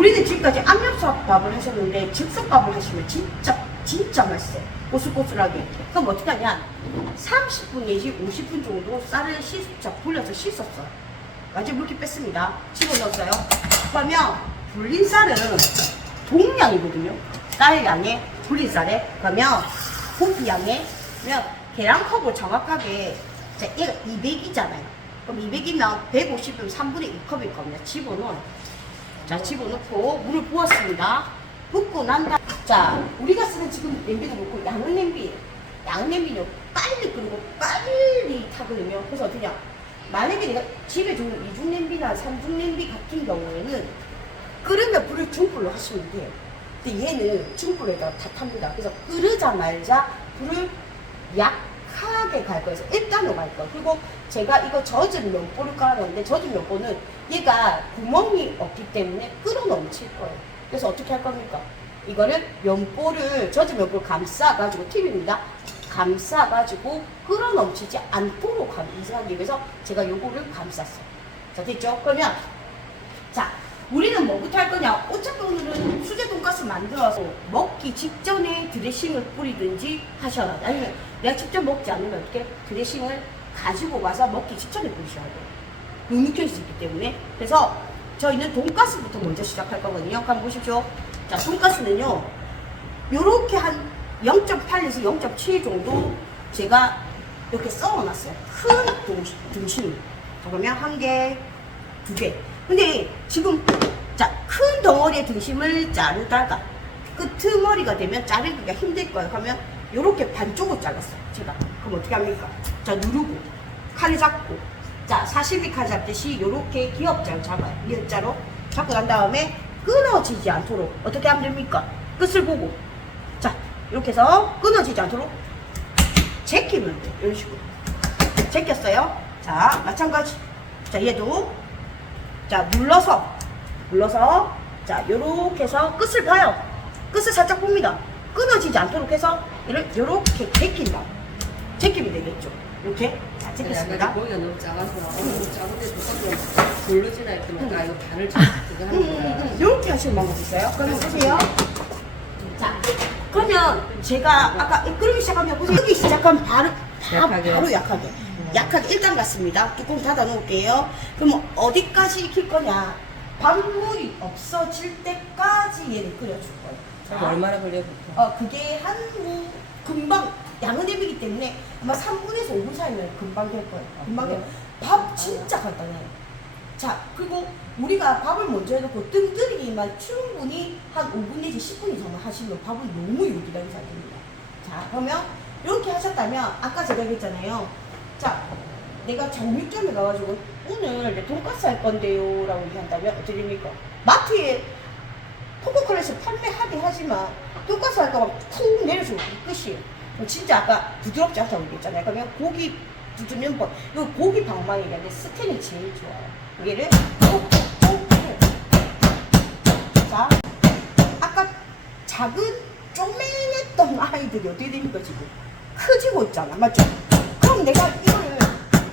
우리는 지금까지 압력밥을 하셨는데 즉석밥을 하시면 진짜 맛있어요. 고슬고슬하게. 그럼 어떻게 하냐? 30분 내지 50분 정도 쌀을 불려서 씻었어요. 완전 물기 뺐습니다. 집어넣었어요. 그러면 불린 쌀은 동량이거든요. 쌀 양에 불린 쌀에 그러면 고기 양에 그러면 계량컵을 정확하게 얘가 200이잖아요. 그럼 200이면 150이면 3분의 2컵일 겁니다. 집어넣고 물을 부었습니다. 붓고 난 다음 자 우리가 쓰는 지금 냄비도 그렇고 양은 냄비요. 빨리 끓이고 빨리 타거든요. 그래서 어떠냐? 만약에 내가 집에 두는 이중 냄비나 삼중 냄비 같은 경우에는 끓으면 불을 중불로 하시면 돼요. 근데 얘는 중불에다가 다 탑니다. 그래서 끓으자마자 불을 약하게 갈 거예요. 1단으로 갈 거예요. 그리고 제가 이거 젖은 면보를 깔아놨는데 젖은 면보는 얘가 구멍이 없기 때문에 끓어 넘칠 거예요. 그래서 어떻게 할 겁니까? 이거를 젖은 면보를 감싸가지고 팁입니다. 감싸가지고 끓어 넘치지 않도록 하기 위해서 제가 요거를 감쌌어요. 자, 됐죠? 그러면 자 우리는 뭐부터 할 거냐? 어차피 오늘은 수제 돈가스 만들어서 먹기 직전에 드레싱을 뿌리든지 하셔야 돼요. 아니면 내가 직접 먹지 않으면 어떻게 드레싱을 가지고 와서 먹기 직전에 뿌리셔야 돼요. 눅눅해질 수 있기 때문에. 그래서 저희는 돈가스부터 먼저 시작할 거거든요. 한번 보십시오. 자, 돈가스는요 요렇게 한 0.8에서 0.7 정도 제가 이렇게 썰어놨어요. 큰 등심. 그러면 한 개, 두 개. 근데 지금 자, 큰 덩어리의 등심을 자르다가 끄트머리가 되면 자르기가 힘들 거예요. 그러면 요렇게 반쪽으로 잘랐어요. 제가. 그럼 어떻게 합니까? 자, 누르고 칼을 잡고 자, 사시미 칼 잡듯이 요렇게 기역자로 잡아요. 기역자로 잡고 난 다음에 끊어지지 않도록 어떻게 하면 됩니까? 끝을 보고 자, 이렇게 해서 끊어지지 않도록 제끼면 돼요. 이런 식으로 제꼈어요. 자, 마찬가지. 자, 얘도 자, 눌러서 자, 요렇게 해서 끝을 봐요. 끝을 살짝 봅니다. 끊어지지 않도록 해서 요렇게 제낀다. 제끼면 되겠죠. 이렇게 자, 제꼈습니다. 고기가 너무 작아서 너무 작은데 조금 불러지나 했더니 이거 반을 그거 하는 거야. 요렇게 하시는 방법이 있어요. 그러면 보세요. 자, 그러면 제가 아까 끓이기 시작하면 보세요. 끓이기 시작하면 바로 약하게 일단 갔습니다. 뚜껑 닫아 놓을게요. 그럼 어디까지 익힐 거냐? 밥물이 없어질 때까지 얘를 끓여줄 거예요. 자, 얼마나 걸려 보통? 그게 금방 양은 냄비기 때문에 아마 3분에서 5분 사이면 금방 될 거예요. 금방 돼요. 밥 진짜 간단해요. 자, 그리고 우리가 밥을 먼저 해놓고 뜸들이기만 충분히 한 5분 내지 10분 이상만 하시면 밥은 너무 요긴하게 잘 됩니다. 자, 그러면 이렇게 하셨다면 아까 제가 얘기했잖아요. 자, 내가 정육점에 가가지고 오늘 돈가스 할 건데요 라고 얘기한다면 어떻게 됩니까? 마트에 포크컬에서 판매하긴 하지만 돈가스 할 거면 푹 내려주고 끝이에요. 진짜 아까 부드럽지 않다고 얘기했잖아요. 그러면 고기 두드면 이거 고기 방망이 얘기하는데 스텐이 제일 좋아요. 얘를 톡톡톡 해요. 자, 아까 작은 쪼맨했던 아이들이 어떻게 됩니까 지금? 커지고 있잖아, 맞죠? 그럼 내가 이거를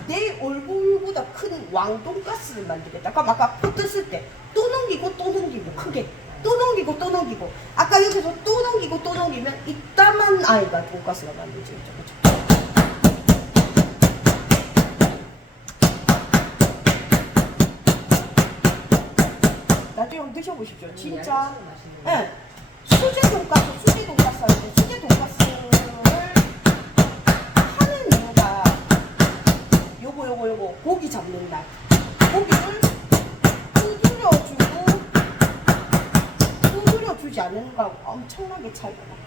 내 얼굴보다 큰 왕돈가스를 만들겠다. 그럼 아까 떴을 때 또 넘기고 또 넘기고 크게 또 넘기고 또 넘기고 아까 여기서 또 넘기고 또 넘기면 이따만 아이가 돈가스가 만들어지겠죠, 그렇죠? 나중에 한번 드셔보십시오. 진짜. 네. 수제 돈가스 할 때 수제 돈가스를 하는 이유가 요거 고기 잡는 날 고기를 두드려주지 않는 거하고 엄청나게 차이가 나요.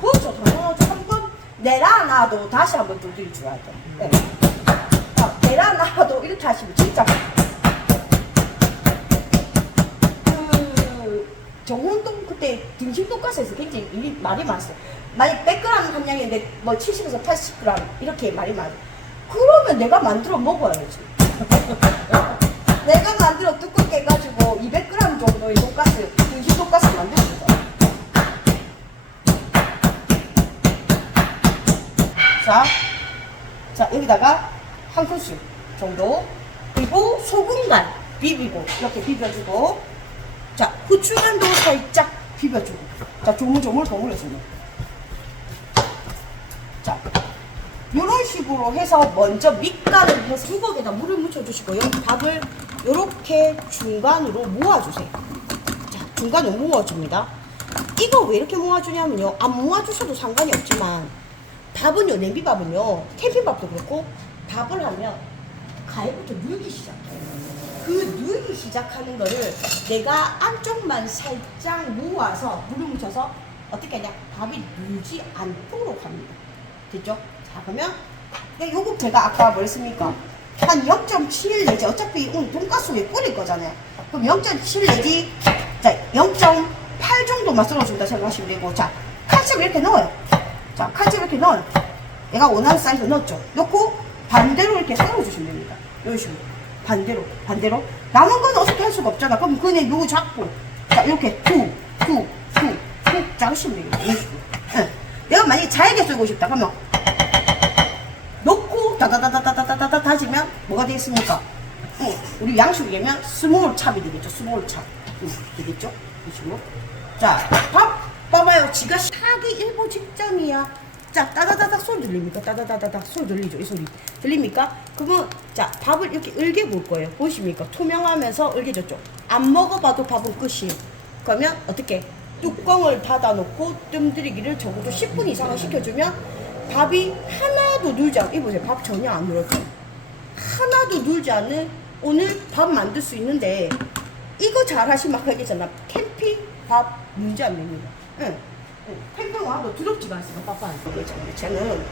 그렇죠. 당연하죠. 한번 내려놔도 다시 한번 두드려줘야 돼. 네. 내려놔도 이렇게 하시면 진짜 정훈동 그때 등심 돈가스에서 굉장히 일이 많이 많았어요. 만약 100g 함량인데 뭐 70에서 80g 이렇게 많이 많아요. 그러면 내가 만들어 먹어야지. 내가 만들어 두껍게 해가지고 200g 정도의 돈가스, 등심 돈가스 만들어주죠. 자, 여기다가 한 큰술 정도. 그리고 소금간 비비고 이렇게 비벼주고, 자 후추간도 살짝 비벼주고, 자 조물조물 버무려줍니다. 자 이런 식으로 해서 먼저 밑간을 해서 주걱에다 물을 묻혀주시고요. 밥을 이렇게 중간으로 모아주세요. 자 중간으로 모아줍니다. 이거 왜 이렇게 모아주냐면요, 안 모아주셔도 상관이 없지만 밥은요, 냄비밥은요, 캠핑밥도 그렇고 밥을 하면 가해부터 늘기 시작해요. 그 늘기 시작하는 거를 내가 안쪽만 살짝 모아서 물을 묻혀서 어떻게 하냐, 밥이 늘지 않도록 합니다. 됐죠? 자 그러면 요거 제가 아까 뭐 했습니까? 한 0.7 내지, 어차피 오늘 돈가스 왜 끓일 거잖아요. 그럼 0.7 내지, 자 0.8 정도만 썰어준다 생각하시면 되고, 자 칼집을 이렇게 넣어요. 자 칼집을 이렇게 넣어요. 내가 원하는 사이즈 넣었죠. 넣고 반대로 이렇게 썰어주시면 됩니다. 이런 식으로 반대로 남은 건 어떻게 할 수가 없잖아. 그럼 그냥 요거 잡고, 자 이렇게 툭 자르시면 됩니다. 이런 식으로. 응. 내가 만약에 잘게 썰고 싶다 그러면 넣고 다다다다다다다다 다지면 뭐가 되겠습니까? 우리 양식으로 얘기하면 스몰 찹이 되겠죠. 스몰 찹. 되겠죠? 이 식으로. 자, 밥 봐봐요. 지가 타기 일보 직전이야. 자, 따다다닥 소리 들립니까? 따다다다닥 소리 들리죠? 이 소리 들립니까? 그러면 자, 밥을 이렇게 을게 볼 거예요. 보십니까? 투명하면서 을게졌죠? 안 먹어봐도 밥은 끝이에요. 그러면 어떻게? 뚜껑을 닫아놓고 뜸들이기를 적어도 10분 이상을 시켜주면 밥이 하나도 늘지 않고, 이보세요. 밥 전혀 안 늘었죠? 하나도 늘지 않는 오늘 밥 만들 수 있는데, 이거 잘 하시면 아까 얘기했잖아. 캠핑 밥 늘지 않습니다. 응. 캠핑 와도 두렵지가 않습니다. 밥하는 거 있잖아요. 저는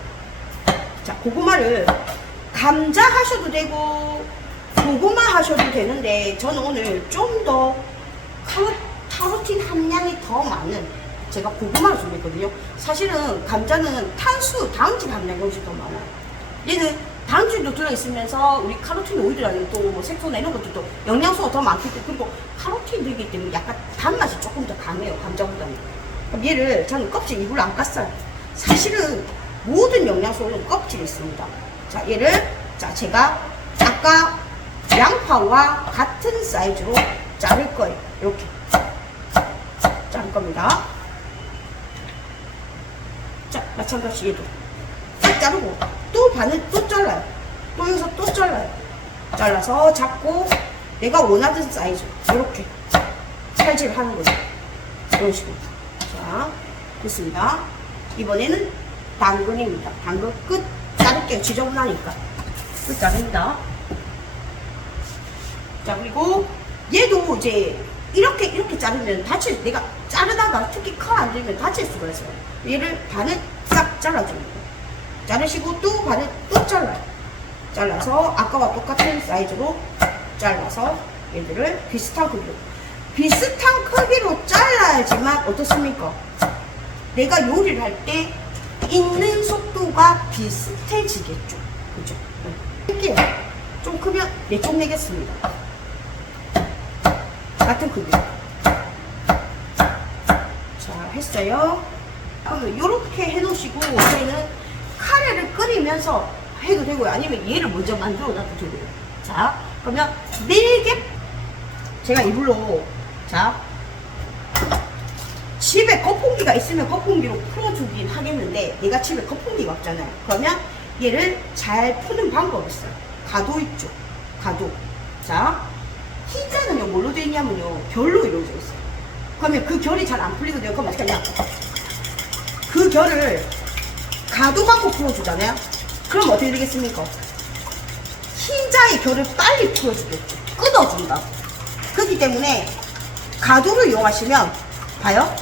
자 고구마를 감자 하셔도 되고 고구마 하셔도 되는데, 저는 오늘 좀 더 카로틴 함량이 더 많은 제가 고구마를 준비했거든요. 사실은 감자는 탄수, 당질 함량이 훨씬 더 많아요. 얘는 당질도 들어있으면서 우리 카로틴 오일이라는 또뭐 색소나 이런 것도 또 영양소가 더 많기 때문에, 그리고 카로틴이기 때문에 약간 단맛이 조금 더 강해요, 감자보다는. 그럼 얘를 저는 껍질 일부러 안 깠어요. 사실은 모든 영양소는 껍질이 있습니다. 자 얘를 자 제가 아까 양파와 같은 사이즈로 자를 거예요. 이렇게 자를 겁니다. 자 마찬가지 얘도 딱 자르고 또 반을 또 잘라요. 또 여기서 또 잘라요. 잘라서 잡고 내가 원하는 사이즈 이렇게 칼질을 하는 거죠. 이런 식으로. 자 됐습니다. 이번에는 당근입니다. 당근 끝 자를게요. 지저분하니까 끝 자릅니다. 자 그리고 얘도 이제 이렇게 자르면 다칠, 내가 자르다가 특히 커 안 들면 다칠 수가 있어요. 얘를 반을 싹 잘라줍니다. 자르시고 또 반을 또 잘라요. 잘라서 아까와 똑같은 사이즈로 잘라서 얘들을 비슷한 크기로 잘라야지만 어떻습니까? 내가 요리를 할 때 익는 속도가 비슷해지겠죠. 그죠? 할게요. 좀 크면 내쪽 내겠습니다. 같은 크기. 자, 했어요. 그러면 요렇게 해놓으시고, 저희는 카레를 끓이면서 해도 되고요. 아니면 얘를 먼저 만들어 놔도 되고요. 자, 그러면 4개, 제가 이불로, 자, 집에 거품기가 있으면 거품기로 풀어주긴 하겠는데, 얘가 집에 거품기가 없잖아요. 그러면 얘를 잘 푸는 방법이 있어요. 가도 있죠. 가도. 자, 흰자는요, 뭘로 되어 있냐면요, 결로 이루어져 있어요. 그러면 그 결이 잘 안 풀리거든요. 그럼 어떻게 하냐? 그 결을 가도 갖고 풀어주잖아요. 그럼 어떻게 되겠습니까? 흰자의 결을 빨리 풀어주겠죠. 끊어준다. 그렇기 때문에 가도를 이용하시면, 봐요.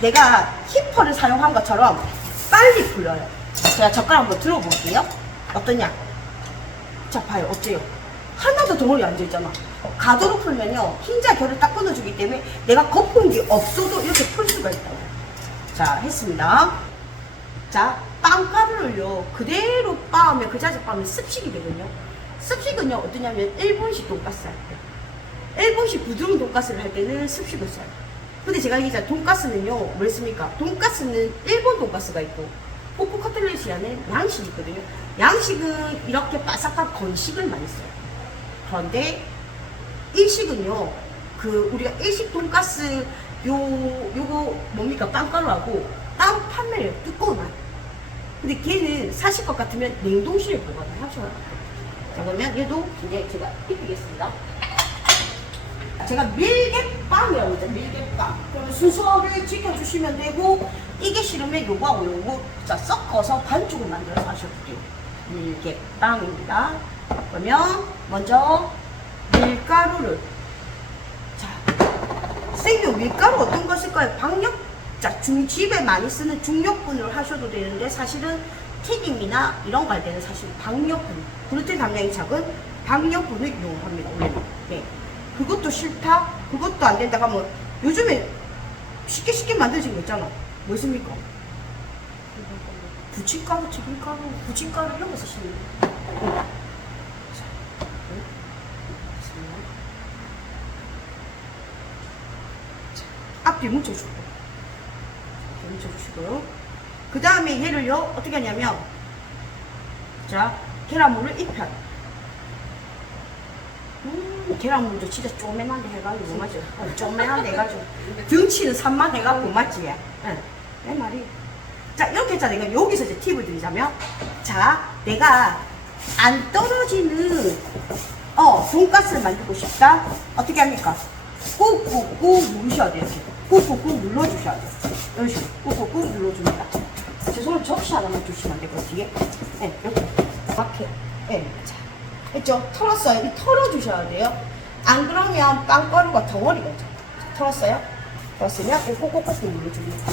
내가 히퍼를 사용한 것처럼 빨리 풀려요. 제가 젓가락 한번 들어볼게요. 어떠냐? 자, 봐요. 어때요? 하나도 덩어리 앉아있잖아. 가도로 풀면요, 흰자 결을 딱 끊어주기 때문에 내가 거품기 없어도 이렇게 풀 수가 있다고. 자, 했습니다. 자, 빵가루를요, 그대로 빻으면, 그 자리에 빻으면 습식이 되거든요. 습식은요, 어떠냐면, 일본식 돈가스 할 때. 일본식 부드러운 돈가스를 할 때는 습식을 써요. 근데 제가 얘기했잖아요. 돈가스는요, 뭐 했습니까? 돈가스는 일본 돈가스가 있고, 포크 커틀렛이라는 양식이 있거든요. 양식은 이렇게 바삭한 건식을 많이 써요. 그런데 일식은요, 그 우리가 일식 돈가스 요거 뭡니까, 빵가루하고 따로 판매를 해요. 두꺼운 안. 근데 걔는 사실 것 같으면 냉동실에 보관을 하셔야 돼요. 자, 그러면 얘도 이제 제가 입히겠습니다. 제가 밀개빵이라고 하죠. 밀개빵. 그러면 순서를 지켜주시면 되고, 이게 싫으면 요거하고 요거 자 섞어서 반죽을 만들어서 하셔도 돼요. 밀개빵입니다. 그러면 먼저 밀가루를, 자, 생유 밀가루 어떤 거 쓸까요? 박력, 자, 집에 많이 쓰는 중력분을 하셔도 되는데, 사실은 튀김이나 이런 거 할 때는 사실 박력분, 글루텐 함량이 작은 박력분을 이용합니다. 원래는. 네. 그것도 싫다? 그것도 안 된다 하면 요즘에 쉽게 만들어진 거 있잖아. 뭐 있습니까? 부침가루, 튀김가루, 부침가루 이런 거 쓰시면 돼요. 자, 앞뒤 뭉쳐주고, 뭉쳐주시고요. 그 다음에 얘를요, 어떻게 하냐면, 자, 계란물을 입혀요. 계란물도 진짜 쪼매난데 해가지고, 맞죠? 쪼매난데 해가지고. 등치는 산만 해가지고, 맞지? 응. 내 말이. 자, 이렇게 했잖아요. 그럼 여기서 이제 팁을 드리자면, 자, 내가 안 떨어지는, 돈가스를 만들고 싶다? 어떻게 합니까? 꾹꾹꾹 누르셔야 돼요. 이렇게. 꾹꾹꾹 눌러주셔야 돼요. 이런 식으로. 꾹꾹꾹 눌러줍니다. 죄송해요. 접시 하나만 주시면 안 되고, 뒤에. 네, 이렇게. 이렇게. 네. 자. 했죠? 털었어요. 이 털어주셔야 돼요. 안 그러면 빵가루가 덩어리가 있죠. 털었어요? 털었으면 이 꼭꼭꼭 눌러줍니다.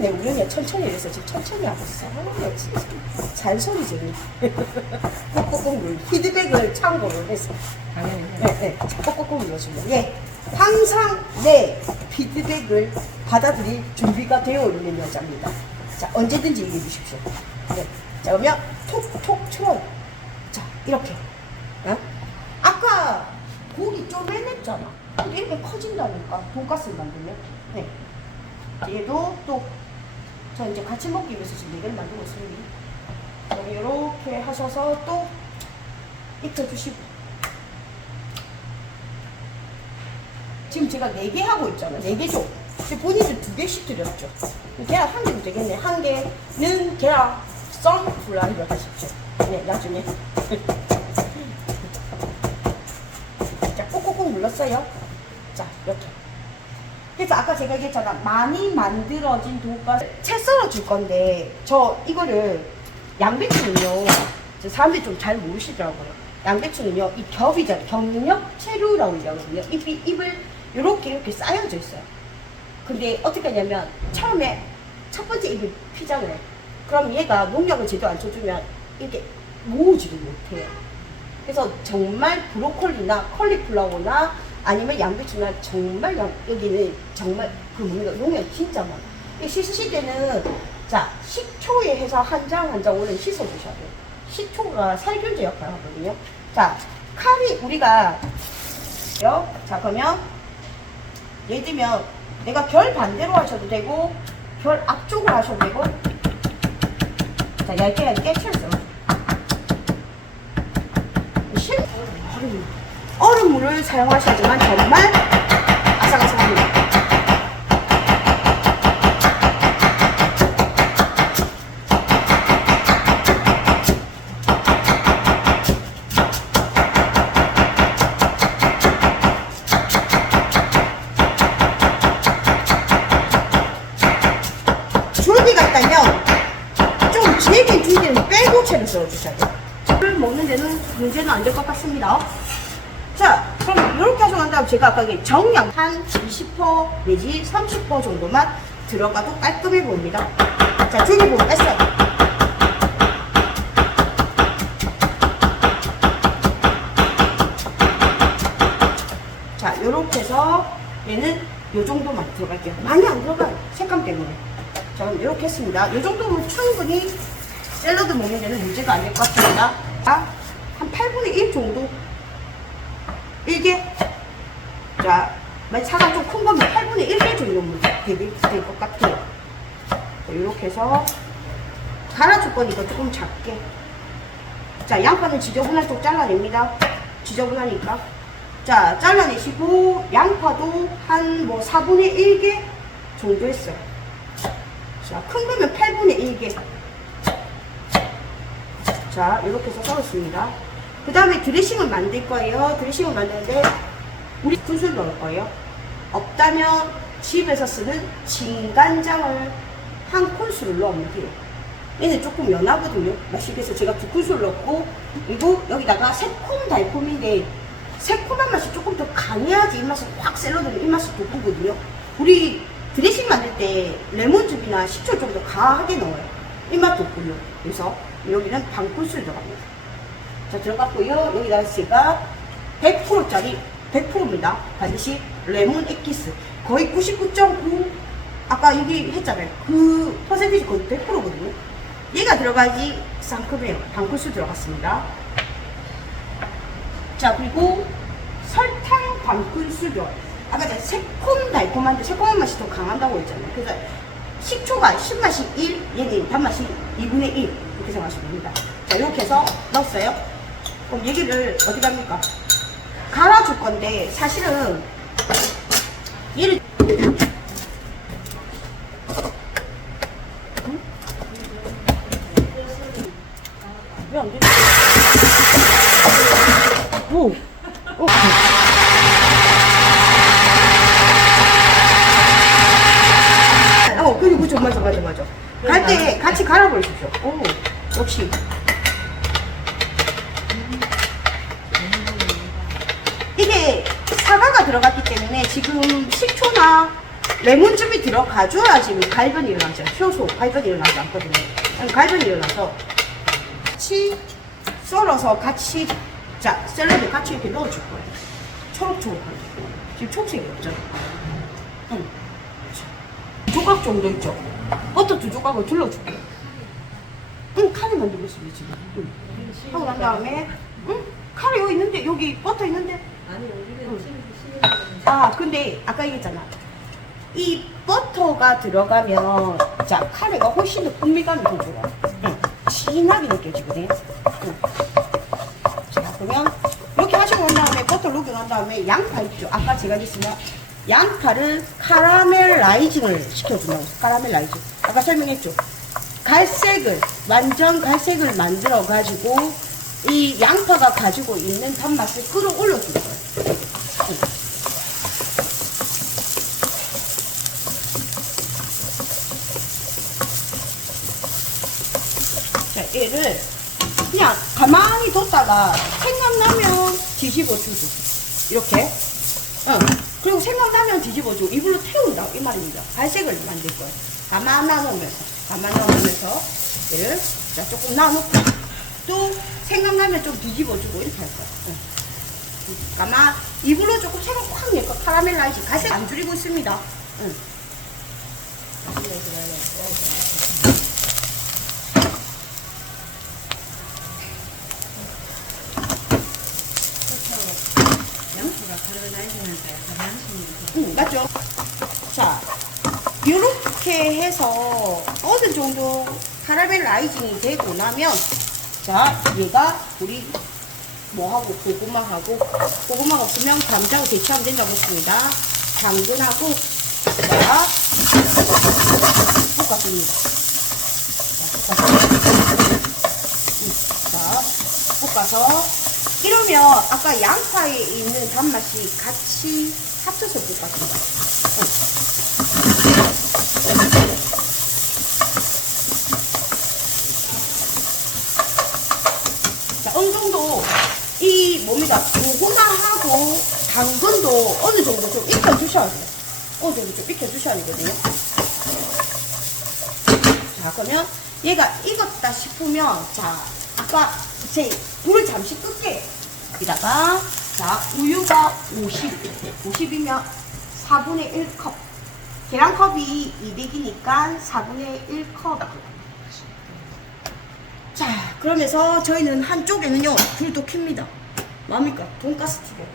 내 우연히 천천히 이랬어. 지금 천천히 하고 있어. 진짜 잔소리 지르네. 꼭꼭꼭 눌러. 피드백을 참고로 해서. 당연히. 네. 꼭꼭꼭 눌러줍니다. 예. 항상 내 피드백을 받아들일 준비가 되어 있는 여자입니다. 자, 언제든지 얘기해 주십시오. 네. 자, 그러면 톡톡 틀어요. 자, 이렇게. 어? 아까 고기 쪼매냈잖아. 근데 이렇게 커진다니까. 돈가스를 만들면. 네. 얘도 또, 저 이제 같이 먹기 위해서 지금 4개를 만들고 있습니다. 자, 이렇게 하셔서 또 익혀주시고. 지금 제가 4개 하고 있잖아. 4개죠. 근데 본인들 2개씩 드렸죠. 계란 1개도 되겠네. 1개는 계란 썬플라이를 하십시오. 네, 나중에. 자, 꾹꾹꾹 눌렀어요. 자, 이렇게. 그래서 아까 제가 얘기했잖아. 많이 만들어진 돈가스 채 썰어 줄 건데, 저 이거를, 양배추는요, 사람들이 좀 잘 모르시더라고요. 양배추는요, 이 겹이잖아요. 겹력 체류라고 얘기하거든요. 잎을 이렇게 쌓여져 있어요. 근데 어떻게 하냐면, 처음에 첫 번째 잎을 피잖아요. 그럼 얘가 농약을 제대로 안 쳐주면 이렇게 모으지를 못해요. 그래서 정말 브로콜리나 컬리플라워나 아니면 양배추나 정말 여기는 정말 그 뭡니까, 농약이 진짜 많아요. 씻으실 때는, 자, 식초에 해서 한 장 한 장 원래 씻어주셔야 돼요. 식초가 살균제 역할을 하거든요. 자, 칼이 우리가, 자, 그러면 예를 들면 내가 결 반대로 하셔도 되고 결 앞쪽으로 하셔도 되고, 자, 얇게 쳤어요. 얼음물을 사용하셔야지만 정말 아삭아삭합니다. 줄기가 있다면 좀 질긴 줄기는 빼고 채를 썰어주셔야 돼요. 을 먹는 데는 문제는 안 될 것 같습니다. 자, 그럼 이렇게 하시고 난 다음 제가 아까 정량 한 20% 내지 30% 정도만 들어가도 깔끔해 보입니다. 자, 줄기 부분 뺐어요. 자, 요렇게 해서 얘는 요 정도만 들어갈게요. 많이 안 들어가요. 색감 때문에. 자, 그럼 이렇게 했습니다. 요 정도면 충분히 샐러드 먹는 데는 문제가 안 될 것 같습니다. 자, 한 8분의 1 정도. 1개. 자, 만약 사과 좀 큰 거면 8분의 1개 정도면 될 것 같아요. 자, 이렇게 해서 갈아줄 거니까 조금 작게. 자, 양파는 지저분한 쪽 잘라냅니다. 지저분하니까. 자, 잘라내시고, 양파도 한 뭐 4분의 1개 정도 했어요. 자, 큰 거면 8분의 1개. 자, 이렇게 해서 썰었습니다. 그 다음에 드레싱을 만들 거예요. 드레싱을 만드는데, 우리 큰술 넣을 거예요. 없다면 집에서 쓰는 진간장을 한 큰술을 넣으면 돼요. 얘는 조금 연하거든요. 맛있게 해서 제가 2큰술 넣고, 그리고 여기다가 새콤달콤인데, 새콤한 맛이 조금 더 강해야지 입맛을 확 샐러드는 입맛을 돋구거든요. 우리 드레싱 만들 때 레몬즙이나 식초 좀 더 강하게 넣어요. 입맛 돋구요. 그래서 여기는 반 큰술 들어갑니다. 자, 들어갔고요. 여기다가 제가 100%짜리 100%입니다. 반드시 레몬 엑기스. 거의 99.9 아까 여기 했잖아요. 그 퍼센티지 거의 100%거든요. 얘가 들어가야지 상큼해요. 반 큰술 들어갔습니다. 자, 그리고 설탕 반 큰술 들어가요. 아까 제가 새콤달콤한데 새콤한 맛이 더 강한다고 했잖아요. 그래서 식초가 신맛이 1, 얘는 단맛이 2분의 1 이렇게 생각하시면 됩니다. 자, 이렇게 해서 넣었어요. 그럼 얘기를 어디 갑니까? 갈아줄 건데 사실은 얘를 왜 안 되지? 오! 오! 그리고 좀 맞아. 갈 때 같이 갈아버리십시오. 오, 역시. 이게 사과가 들어갔기 때문에 지금 식초나 레몬즙이 들어가줘야지 갈변이 일어나죠. 효소, 갈변이 일어나지 않거든요. 갈변이 일어나서 같이 썰어서 같이, 자, 샐러드 같이 이렇게 넣어줄 거예요. 초록초록하게. 지금 초록색이 없죠? 응. 조각 정도 있죠? 버터 2조각을 둘러줄게요. 응, 카레 만들고 있습니다, 지금. 응. 하고 난 다음에, 응? 카레 여기 있는데, 여기 버터 있는데? 아니 우리는 응. 아, 근데 아까 얘기했잖아. 이 버터가 들어가면, 자, 카레가 훨씬 더 풍미감이 더 좋아요. 응. 진하게 느껴지거든요. 응. 자, 그러면, 이렇게 하시고 난 다음에, 버터 녹여 난 다음에, 양파 있죠? 아까 제가 했으면, 양파를 카라멜라이징을 시켜준다고 했어요. 카라멜라이징. 아까 설명했죠? 갈색을, 완전 갈색을 만들어가지고, 이 양파가 가지고 있는 단맛을 끌어올려 줄 거예요. 자, 얘를 그냥 가만히 뒀다가 생각나면 뒤집어 주고. 이렇게. 그리고 생각나면 뒤집어주고 이불로 태운다 이 말입니다. 갈색을 만들 거예요. 가만 놔놓으면서 얘를 자, 조금 놔놓고 또 생각나면 좀 뒤집어주고 이렇게 할 거예요. 가만 이불로 조금 색을 확 내고 카라멜라이즈 갈색 안 줄이고 있습니다. 맞죠? 자, 이렇게 해서 어느 정도 카라멜라이징이 되고 나면 자, 얘가 우리 뭐하고 고구마하고 없으면 감자하고 대체하면 된다고 했습니다. 당근하고 자, 볶았습니다. 자, 볶아서 이러면 아까 양파에 있는 단맛이 같이 합쳐서 볶았습니다. 자, 어느 정도 이 뭡니다. 고구마하고 당근도 어느 정도 좀 익혀주셔야 돼요. 어느 정도 좀 익혀주셔야 되거든요. 자, 그러면 얘가 익었다 싶으면 자, 아까 제 불을 잠시 끌게요. 여기다가 자, 우유가 50이면 4분의 1컵. 계란컵이 200이니까 4분의 1컵. 자, 그러면서 저희는 한쪽에는요, 불도 켭니다. 뭡니까? 돈가스 튀겨요.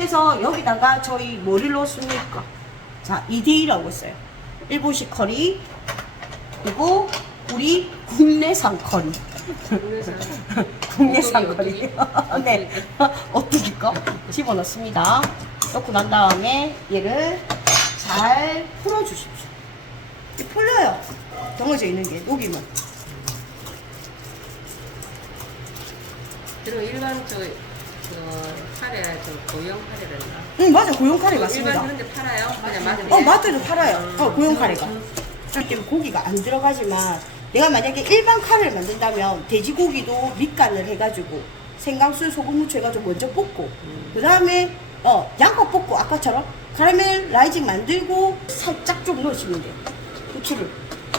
해서 여기다가 저희 뭐를 넣었습니까? 자, 2대2라고 했어요. 일본식 커리, 그리고 우리 국내산 커리. 국내산 거리. 네. 어떻게 거 집어넣습니다. 넣고 난 다음에 얘를 잘 풀어주십시오. 풀려요. 정해져 있는 게 녹이면. 그리고 일반 카레 고형 카레를 응, 맞아. 고용 카레 일반 맞습니다. 그런 데 팔아요? 그냥 마트에? 마트에서 팔아요. 고용 카레가. 이렇게 고기가 안 들어가지만 내가 만약에 일반 카레를 만든다면 돼지고기도 밑간을 해가지고 생강술 소금 무쳐 해가지고 먼저 볶고 그 다음에 양파 볶고 아까처럼 카라멜 라이징 만들고 살짝 좀 넣으시면 돼요. 후추를.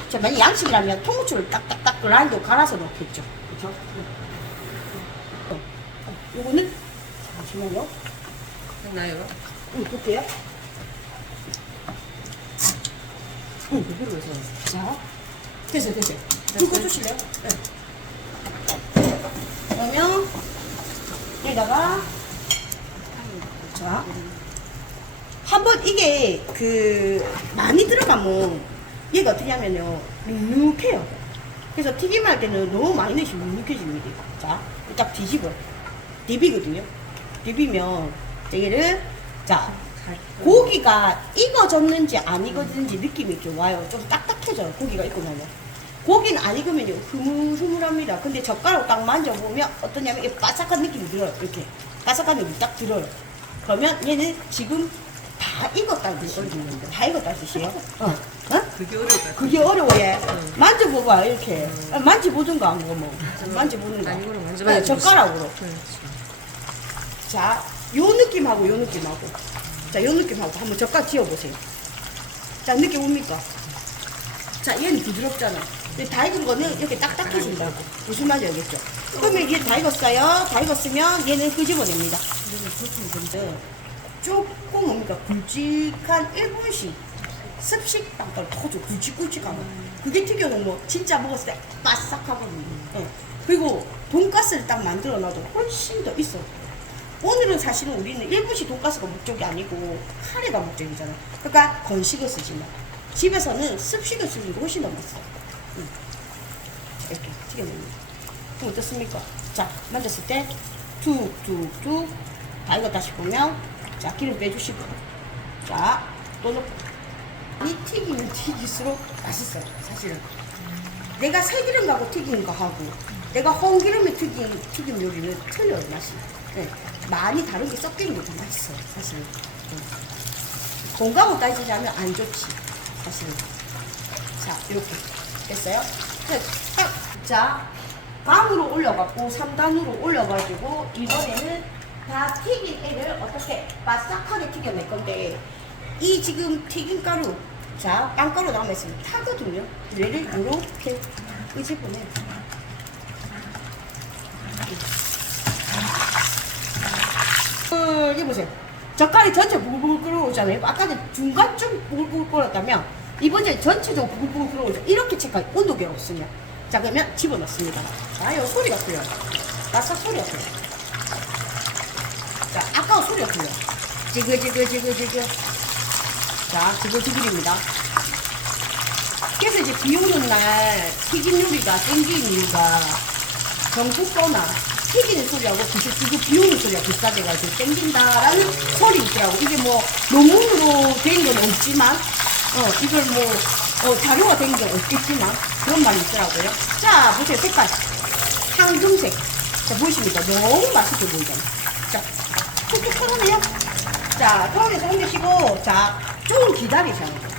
자, 만약 양식이라면 통후추를 딱딱딱 그라인더 갈아서 넣겠죠. 그쵸? 요거는 잠시만요. 됐나요? 볼게요. 그대로 해서. 자, 됐어요. 불 꺼주실래요? 네. 그러면 여기다가 자, 한번 이게 많이 들어가면 얘가 어떻게 하면요 눅눅해요. 그래서 튀김할 때는 너무 많이 넣으시면 눅눅해집니다. 자, 딱 디비거든요. 디비면 얘를 자 고기가 익어졌는지 안 익어졌는지 느낌이 이렇게 와요. 좀 딱딱해져요. 고기가 익고 나면. 고기는 안 익으면요 흐물흐물합니다. 근데 젓가락 딱 만져보면 어떠냐면 이게 바삭한 느낌이 들어요. 이렇게 바삭한 느낌이 딱 들어요. 그러면 얘는 지금 다 익었다는 뜻이에요. 다 익었다는 뜻이에요. 그게 어려울까? 그게 어려워요. 만져봐봐 이렇게. 만져보든가 안 뭐. 만져보든가. 아니, 이거는 만져봐야지. 젓가락으로. 그렇지. 자, 요 느낌하고 요 느낌하고. 자, 요 느낌하고 한번 젓가락 쥐어보세요. 자, 느낌 옵니까? 자, 얘는 부드럽잖아. 근데 다 익은 거는 이렇게 딱딱해진다고. 무슨 말인지 알겠죠? 그러면 얘 다 익었어요. 다 익었으면 얘는 끄집어냅니다. 근데 조금 뭡니까? 굵직한 1분씩 습식 빵가루 터져. 굵직굵직한 거. 그게 튀겨놓으면 뭐 진짜 먹었을 때 바삭하거든요. 네. 그리고 돈가스를 딱 만들어놔도 훨씬 더 있어. 오늘은 사실은 우리는 일본식 돈가스가 목적이 아니고 카레가 목적이잖아. 그러니까 건식을 쓰지 마. 집에서는 습식을 쓰는 게 훨씬 더 맛있어. 이렇게 튀겨냅니다. 그럼 어떻습니까? 자, 만졌을 때 툭툭툭 다 익었다 싶으면 자, 기름 빼주시고 자, 또 넣고 이 튀기면 튀길수록 맛있어요. 사실은 내가 새기름 가고 튀긴 거 하고 내가 홍기름에 튀긴 요리는 틀려요. 맛이. 네. 많이 다른 게 섞이는 게 더 맛있어요. 사실은. 건강으로 따지자면 안 좋지. 사실은. 자, 이렇게 됐어요. 자, 반으로 올려갖고 3단으로 올려가지고 이번에는 다 튀긴 애를 어떻게 바삭하게 튀겨낼 건데 이 지금 튀김가루 자 빵가루 남아있으면 타거든요. 얘를 이렇게 끄집어내. 여기 보세요. 젓갈이 전체 부글부글 끓어오잖아요. 아까는 중간쯤 부글부글 끓었다면 이번에 전체적으로 부글부글 끓어오죠. 이렇게 체크할 온도계 없으면 자 그러면 집어넣습니다. 자 요 소리가 들려요. 바삭 소리가 들려요. 자 아까워 소리가 들려요. 지그지그지그지그 자 지글지글입니다. 그래서 이제 비 오는 날 튀김 요리가 땡기는 이유가 경북거나 튀기는 소리하고 비 오는 소리가 비슷하게가지고 땡긴다라는 소리 있더라고. 이게 뭐 논문으로 된 건 없지만 이걸 뭐 자료가 된 건 없겠지만 그런 말이 있더라고요. 자 보세요. 색깔 황금색. 자 보이십니까? 너무 맛있게 보이잖아요. 자 툭툭 털어내요. 자 털어내서 옮기시고 자 좀 기다리셔야 돼요.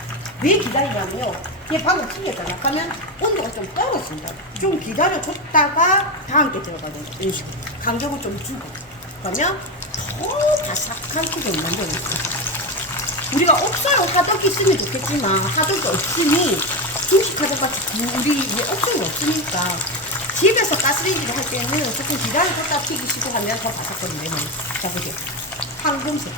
왜 기다리냐면요. 얘 방금 튀겼잖아. 하면 온도가 좀 떨어진다. 좀 기다려줬다가 다음 게 들어가야 된다. 이런 식으로. 간격을 좀 주고. 그러면 더 바삭한 튀김을 만들어냈어. 우리가 없어요. 화덕이 있으면 좋겠지만 화덕이 없으니 중식 화덕같이 우리 옵션이 없으니까 집에서 가스레인지를 할 때는 조금 기다려줬다 튀기시고 하면 더 바삭거든요. 자 보세요. 황금색.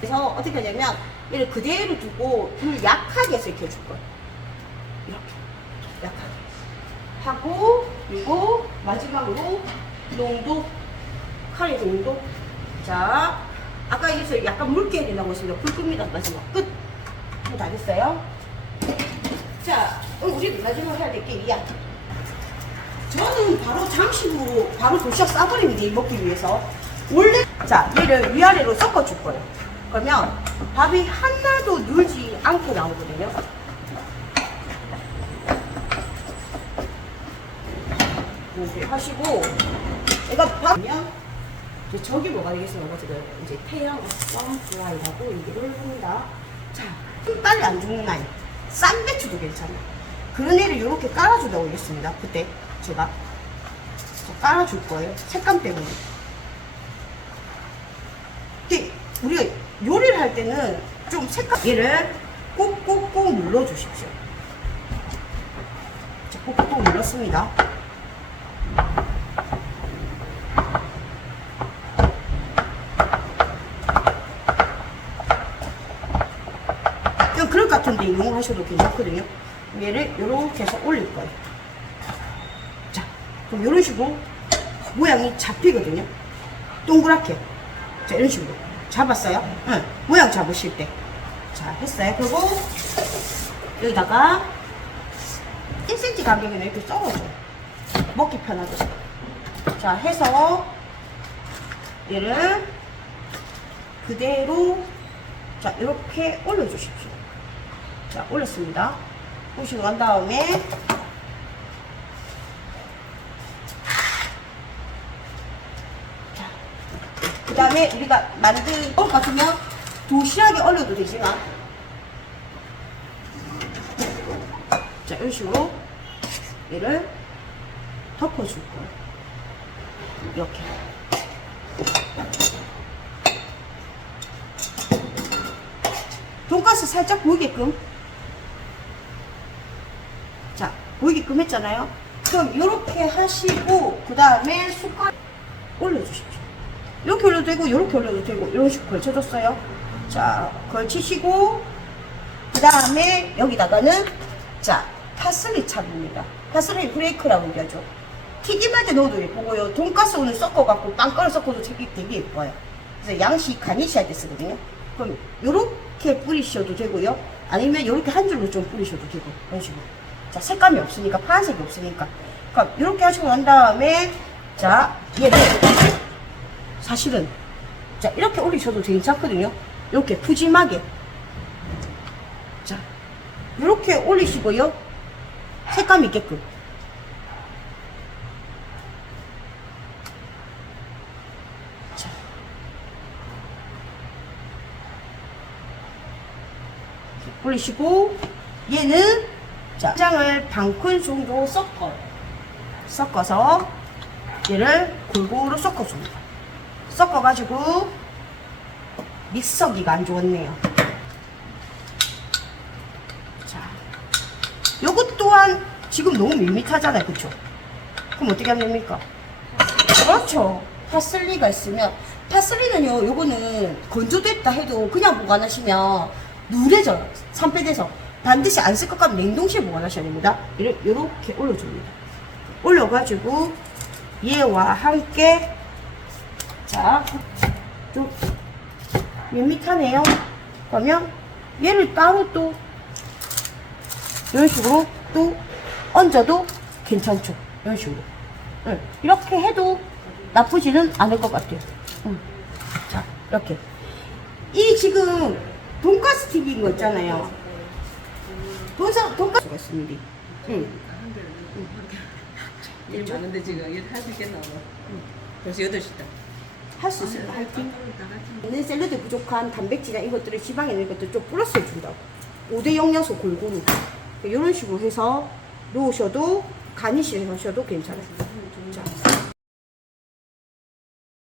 그래서 어떻게 하냐면 얘를 그대로 두고 불 약하게 해서 익혀줄 거예요. 이렇게 약하게 하고 그리고 마지막으로 농도 카레 농도 자 아까 여기서 약간 묽게 해야 된다고 했습니다. 불 끕니다. 마지막 끝. 다 됐어요. 자, 우리 마지막 해야 될 게 이야. 저는 바로 장식으로 바로 도시락 싸버립니다. 이 먹기 위해서. 원래 자, 얘를 위아래로 섞어줄 거예요. 그러면 밥이 하나도 늘지 않고 나오거든요. 이렇게 하시고, 내가 밥면 저기 뭐가 되겠습니까? 지금 이제 태양 썬프라이라고 얘기를 합니다. 자, 빨리 안 죽는 아이, 쌈배추도 괜찮아요. 그런 애를 이렇게 깔아주다 올렸습니다. 그때 제가 깔아줄 거예요. 색감 때문에. 근데 우리가 요리를 할 때는 좀 색감, 얘를 꾹꾹꾹 눌러주십시오. 자, 꾹꾹꾹 눌렀습니다. 그냥 그릇 같은데 이용하셔도 괜찮거든요. 얘를 이렇게 해서 올릴 거예요. 자, 그럼 이런 식으로 모양이 잡히거든요. 동그랗게. 자, 이런 식으로. 잡았어요? 응. 모양 잡으실 때. 자, 했어요. 그리고 여기다가 1cm 간격에 이렇게 썰어줘요. 먹기 편하게. 자, 해서 얘를 그대로 자, 이렇게 올려주십시오. 자, 올렸습니다. 보시고 난 다음에 그 다음에 우리가 만든 것 같으면 도시락에 얼려도 되지만 자, 이런 식으로 얘를 덮어줄 거예요. 이렇게. 돈가스 살짝 보이게끔. 자, 보이게끔 했잖아요. 그럼 이렇게 하시고 그 다음에 숟가락 올려주십시오. 이렇게 올려도 되고 이렇게 올려도 되고 이런 식으로 걸쳐줬어요. 자, 걸치시고 그 다음에 여기다가는 자, 파슬리 찹입니다. 파슬리 브레이크라고 얘기하죠. 튀김할 때 넣어도 예쁘고요. 돈가스 오늘 섞어갖고 빵가루 섞어도 되게 예뻐요. 그래서 양식 가니시 할 때 쓰거든요. 그럼 요렇게 뿌리셔도 되고요. 아니면 요렇게 한 줄로 좀 뿌리셔도 되고 이런 식으로. 자, 색감이 없으니까 파란색이 없으니까. 그럼 요렇게 하시고 난 다음에 자, 얘를 사실은 자, 이렇게 올리셔도 괜찮거든요. 이렇게 푸짐하게. 자, 이렇게 올리시고요. 색감 있게끔. 자, 올리시고 얘는 자, 장을 반큰 정도 섞어서 얘를 골고루 섞어줍니다. 섞어가지고 믹서기가 안 좋았네요. 자, 요것 또한 지금 너무 밋밋하잖아요, 그쵸? 그럼 어떻게 하면 됩니까? 그렇죠. 파슬리가 있으면 파슬리는요, 요거는 건조됐다 해도 그냥 보관하시면 누래져요. 산패돼서 반드시 안 쓸 것 같으면 냉동실에 보관하셔야 됩니다. 이렇게 올려줍니다. 올려가지고 얘와 함께 자, 좀 밋밋하네요. 그러면 얘를 따로 또 이런 식으로 또 얹어도 괜찮죠. 이런 식으로. 응. 이렇게 해도 나쁘지는 않을 것 같아요. 응. 자, 이렇게. 이 지금 돈가스 튀긴 거 있잖아요. 돈가스가 있습니다. 응. 일 많은데 지금 일 할 수 있겠나? 벌써 8시다. 할 수 있습니다. 화이팅. 있는 샐러드 부족한 단백질이나 이것들을 지방에 있는 것들 좀 플러스 해준다고. 5대 영양소 골고루. 이런 식으로 해서 놓으셔도 가니쉬를 하셔도 괜찮아요.